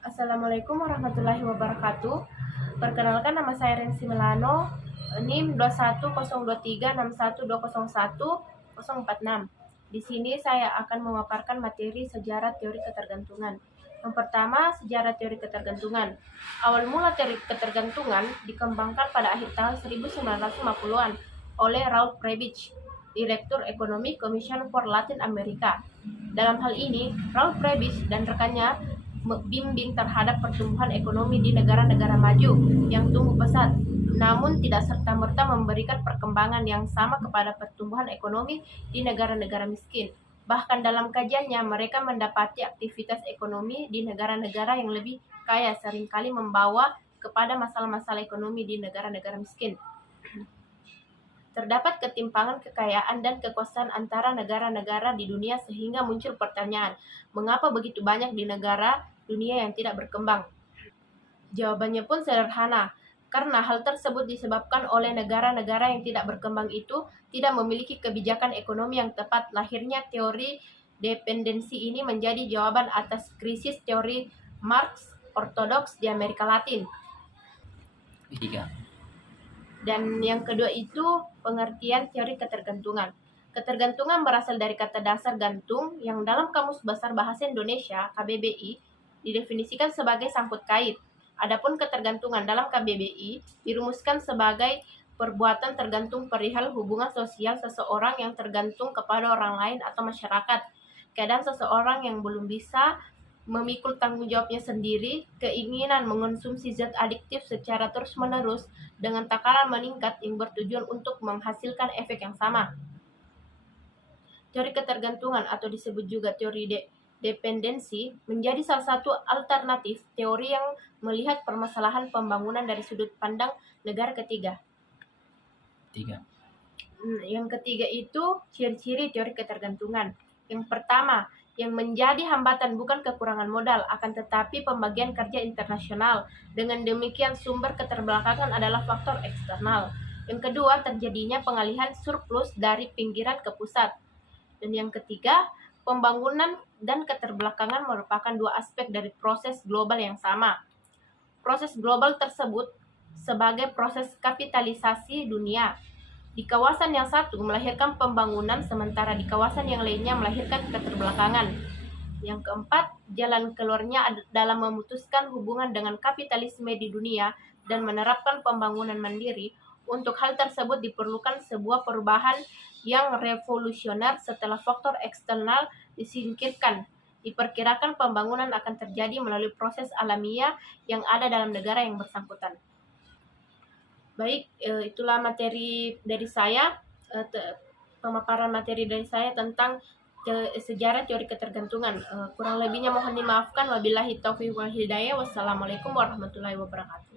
Assalamualaikum warahmatullahi wabarakatuh. Perkenalkan, nama saya Rensi Melano, NIM 21023612010046. Di sini saya akan memaparkan materi sejarah teori ketergantungan. Yang pertama, sejarah teori ketergantungan. Awal mula teori ketergantungan dikembangkan pada akhir tahun 1950-an oleh Raul Prebisch, Direktur Ekonomi Commission for Latin America. Dalam hal ini, Raul Prebisch dan rekannya membimbing terhadap pertumbuhan ekonomi di negara-negara maju yang tumbuh pesat, namun tidak serta-merta memberikan perkembangan yang sama kepada pertumbuhan ekonomi di negara-negara miskin. Bahkan dalam kajiannya, mereka mendapati aktivitas ekonomi di negara-negara yang lebih kaya seringkali membawa kepada masalah-masalah ekonomi di negara-negara miskin. Terdapat ketimpangan kekayaan dan kekuasaan antara negara-negara di dunia sehingga muncul pertanyaan, mengapa begitu banyak di negara dunia yang tidak berkembang? Jawabannya pun sederhana, karena hal tersebut disebabkan oleh negara-negara yang tidak berkembang itu tidak memiliki kebijakan ekonomi yang tepat. Lahirnya teori dependensi ini menjadi jawaban atas krisis teori Marx ortodoks di Amerika Latin. Tiga. Dan yang kedua itu pengertian teori ketergantungan. Ketergantungan berasal dari kata dasar gantung yang dalam Kamus Besar Bahasa Indonesia (KBBI) didefinisikan sebagai sangkut kait. Adapun ketergantungan dalam KBBI dirumuskan sebagai perbuatan tergantung perihal hubungan sosial seseorang yang tergantung kepada orang lain atau masyarakat. Keadaan seseorang yang belum bisa memikul tanggung jawabnya sendiri, keinginan mengonsumsi zat adiktif secara terus-menerus dengan takaran meningkat yang bertujuan untuk menghasilkan efek yang sama. Teori ketergantungan atau disebut juga teori dependensi menjadi salah satu alternatif teori yang melihat permasalahan pembangunan dari sudut pandang negara ketiga. Yang ketiga itu ciri-ciri teori ketergantungan. Yang pertama, yang menjadi hambatan bukan kekurangan modal, akan tetapi pembagian kerja internasional. Dengan demikian sumber keterbelakangan adalah faktor eksternal. Yang kedua, terjadinya pengalihan surplus dari pinggiran ke pusat. Dan yang ketiga, pembangunan dan keterbelakangan merupakan dua aspek dari proses global yang sama. Proses global tersebut sebagai proses kapitalisasi dunia. Di kawasan yang satu melahirkan pembangunan, sementara di kawasan yang lainnya melahirkan keterbelakangan. Yang keempat, jalan keluarnya dalam memutuskan hubungan dengan kapitalisme di dunia dan menerapkan pembangunan mandiri. Untuk hal tersebut diperlukan sebuah perubahan yang revolusioner setelah faktor eksternal disingkirkan. Diperkirakan pembangunan akan terjadi melalui proses alamiah yang ada dalam negara yang bersangkutan. Baik, itulah materi dari saya, pemaparan materi dari saya tentang sejarah teori ketergantungan. Kurang lebihnya mohon dimaafkan. Wabillahi taufiq wal hidayah. Wassalamualaikum warahmatullahi wabarakatuh.